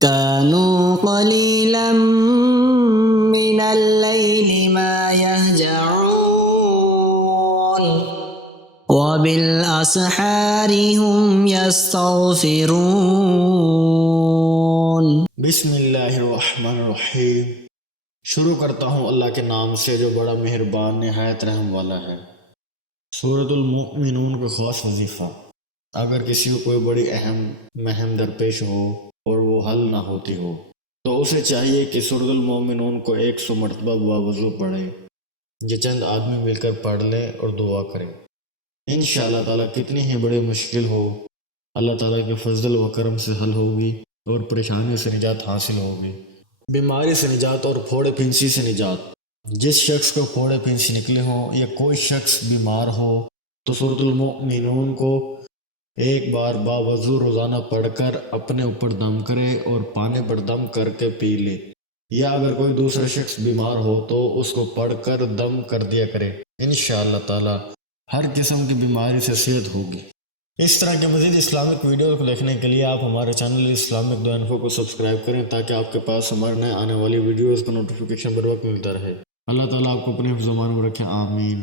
كانوا قليلا من الليل ما يهجعون وبالأسحار هم يستغفرون. بسم اللہ الرحمن الرحیم۔ شروع کرتا ہوں اللہ کے نام سے جو بڑا مہربان نہایت رحم والا ہے۔ سورۃ المؤمنون کا خاص وظیفہ۔ اگر کسی کو کوئی بڑی اہم مہم درپیش ہو اور وہ حل نہ ہوتی ہو تو اسے چاہیے کہ سورۃ المؤمنون کو 100 مرتبہ باوضو پڑھے۔ یہ چند آدمی مل کر پڑھ لیں اور دعا کریں، انشاءاللہ تعالیٰ کتنی ہی بڑی مشکل ہو اللہ تعالیٰ کے فضل و کرم سے حل ہوگی اور پریشانی سے نجات حاصل ہوگی، بیماری سے نجات اور پھوڑے پھنسی سے نجات۔ جس شخص کو پھوڑے پھنسی نکلے ہوں یا کوئی شخص بیمار ہو تو سورۃ المؤمنون کو ایک بار باوضو روزانہ پڑھ کر اپنے اوپر دم کرے اور پانے پر دم کر کے پی لے، یا اگر کوئی دوسرا شخص بیمار ہو تو اس کو پڑھ کر دم کر دیا کرے، انشاءاللہ تعالی ہر قسم کی بیماری سے صحت ہوگی۔ اس طرح کے مزید اسلامک ویڈیوز کو دیکھنے کے لیے آپ ہمارے چینل اسلامک دو انفو کو سبسکرائب کریں تاکہ آپ کے پاس ہمارے نئے آنے والی ویڈیوز کا نوٹیفیکیشن بر وقت ملتا رہے۔ اللہ تعالیٰ آپ کو اپنے حفظ و امان میں رکھے، آمین۔